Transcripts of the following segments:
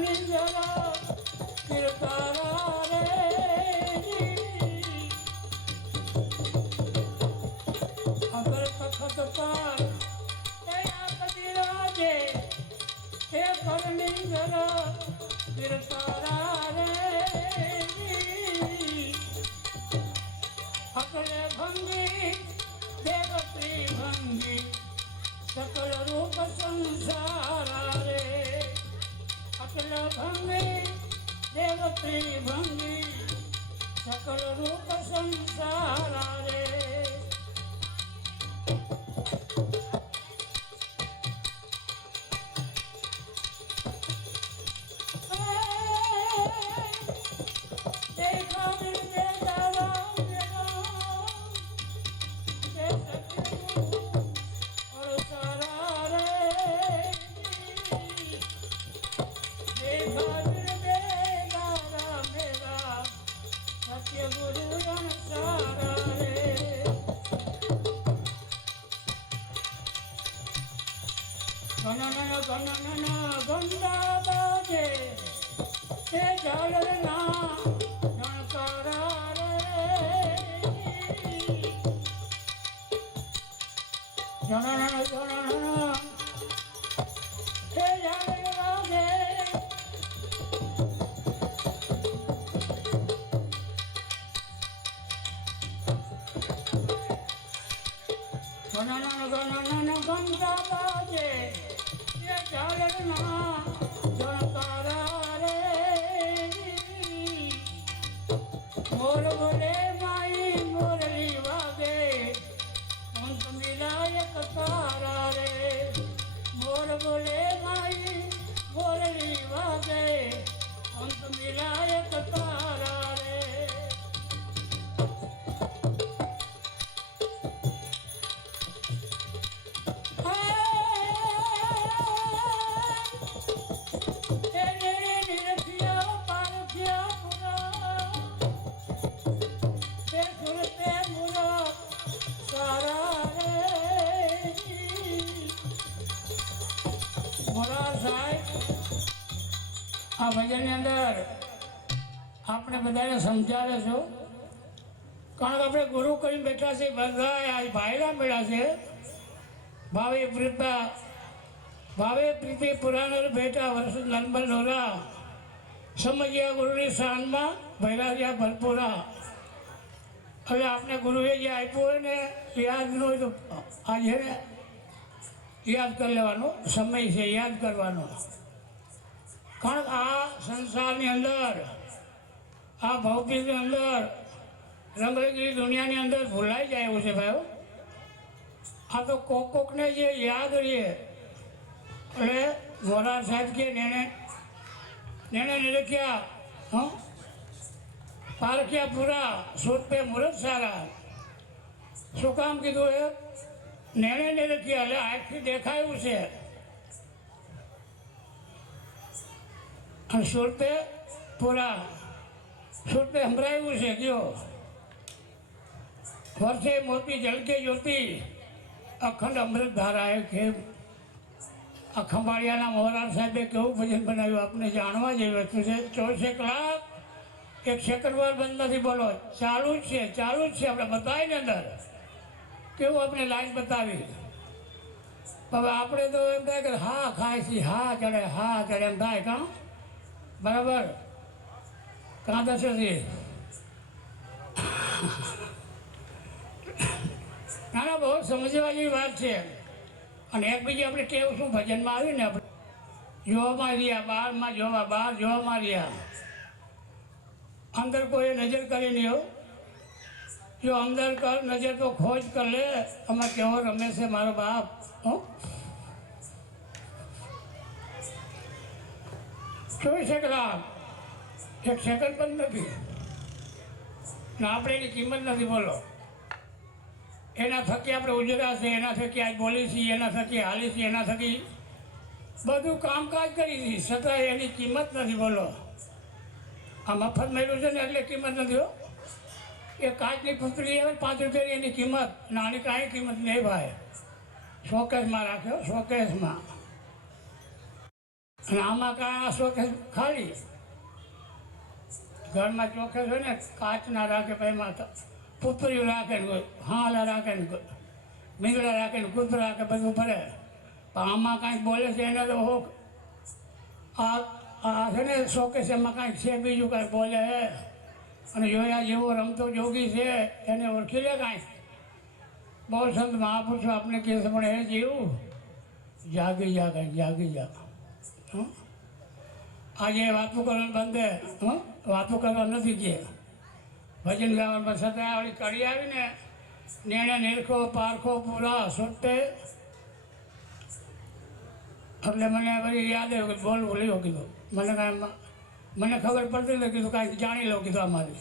કરણી જરા કીર્તારા રે અગર તખત પર એ આપતી રાજે હે કરણી જરા કીર્તારા રે અકલે ભંગી દેવત્રી ભંગી सकल रूप संसारा रे अकल भंगी देवत्री भंगी सकल रूप संसारा रे ગંગા બાજે તે જળના ગણકારા રે જણના જણના તે જળ બાજે જણના ગંગા બાજે જળના જણકારા રે મોર બોલે માઈ મોરલી વાગે અંત મિલાયક તારા રે મોર બોલે માઈ મોરલી વાગે અંત મિલાયક તારા રે આ ભજનની અંદર આપણે બધાને સમજાવે છો કારણ કે આપણે ગુરુ કરીને બેઠા છે બધા આ ભાઈલા મળ્યા છે ભાવે પ્રીતિ પુરાણ બેઠા વર્ષ નંબર નોરા સમજ્યા ગુરુની શાનમાં ભૈરા રહ્યા ભરપૂરા હવે આપણે ગુરુએ જે આપ્યું હોય ને યાદ ન હોય તો આજે ને યાદ કરી લેવાનો સમય છે યાદ કરવાનો કારણ કે આ સંસારની અંદર આ ભૌતિકની અંદર રંગરેગી દુનિયાની અંદર ભૂલાઈ જાય એવું છે ભાઈઓ આ તો કોકને જે યાદ રહીએ એટલે મોરાર સાહેબ કે નેણે નિરખ્યા પારખ્યા પૂરા સુત પે મુહૂર્ત સારા શું કામ કીધું એ નેણે નિરખ્યા એટલે આંખથી દેખાયું છે અને સુરતે પૂરા સુરતે સંભળાયું છે કયો વર્ષે મોતી જલકે જ્યોતિ અખંડ અમૃત ધારાએ કે આ ખંભાળિયાના મોરાર સાહેબે કેવું ભજન બનાવ્યું આપને જાણવા જેવી વસ્તુ છે 24 કલાક એક સેકન્ડ વાર બંધ નથી બોલો ચાલુ જ છે આપણે બતાવીને અંદર કેવું આપણે લાઈન બતાવી હવે આપણે તો એમ થાય કે હા ખાય છે હા ચડે એમ થાય કાં બરાબર કાં દશો છે ના બહુ સમજવા જેવી વાત છે અને એકબીજી આપણે ટેવ શું ભજનમાં આવ્યું ને આપણે જોવામાં રહ્યા બહારમાં જોવા બહાર જોવામાં રહ્યા અંદર કોઈ નજર કરી નહીં હો જો અંદર કર નજર તો ખોજ કર લે અમે કેવો રમે છે મારો બાપ હો 24 કલાક એક સેકન્ડ પણ નથી ને આપણે એની કિંમત નથી બોલો એના થકી આપણે ઉજળા છે એના થકી આજ બોલી છીએ એના થકી હાલી છીએ એના થકી બધું કામકાજ કરી છીએ છતાં એની કિંમત નથી બોલો આ મફત મળ્યું છે ને એટલે કિંમત નથી હો એ કાચની પુતળી આવે 5 રૂપિયાની એની કિંમત નાની કાંઈ કિંમત નહીં ભાઈ શોકેસમાં રાખ્યો શોકેસમાં અને આમાં કાંઈ આ શોખે ખાલી ઘરમાં ચોખે છે ને કાચના રાખે પછી એમાં પૂતળીઓ રાખે ને કોઈ હાલા રાખે ને કોઈ મીંગડા રાખે ને કૂતરા રાખે બધું ફરે પણ આમાં કાંઈક બોલે છે એને તો હોક આ છે ને શોકેસ એમાં કાંઈક છે બીજું કાંઈક બોલે હે અને જોયા જેવો રમતો જોગી છે એને ઓળખી લે કાંઈ બોલ સંત મહાપુરુષો આપણે કહે છે પણ એ જીવું જાગી જા કાંઈ જાગી જા આજે વાતો કરવાનું બંધે વાતો કરવા નથી કે ભજન ગાવામાં છતાં આવડી કડી આવીને નેણે નીરખો પારખો પૂરા સુટ્ટે એટલે મને પછી યાદ આવ્યું કે બોલ ભૂલ્યો કીધું મને કાંઈ મને ખબર પડતી નથી કીધું કાંઈક જાણી લો કીધું અમારી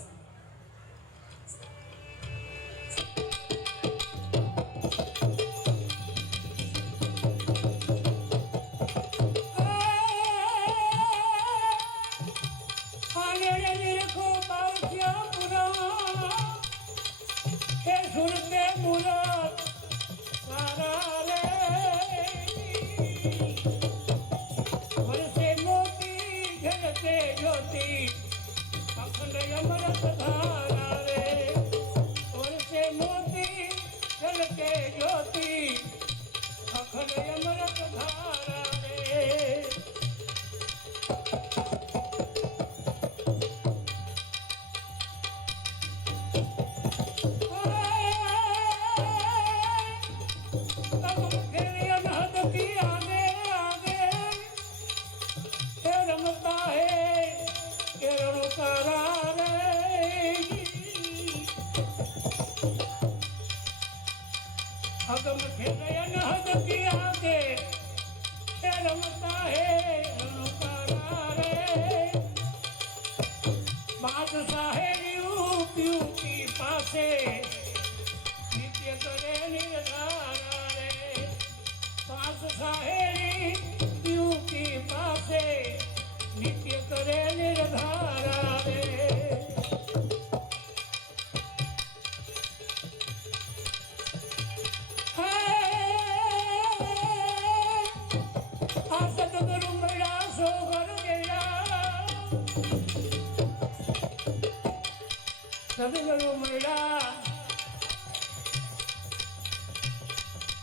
સદગુરુ મળ્યા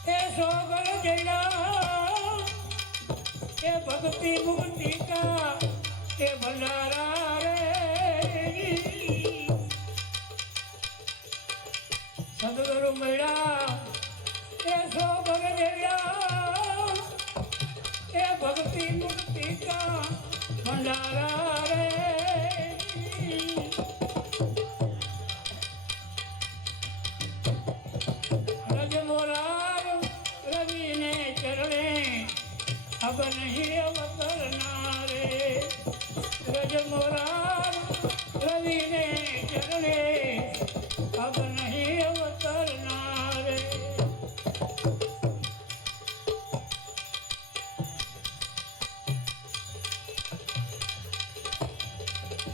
એ સોગર જયા એ ભક્તિ મુક્તિ કા એ ભંડારા રે સદગુરુ મળ્યા એ સોગર જયા એ ભક્તિ મુક્તિ કા ભંડારા રે अब नहीं अवतरना रे रज मोरार रवि ने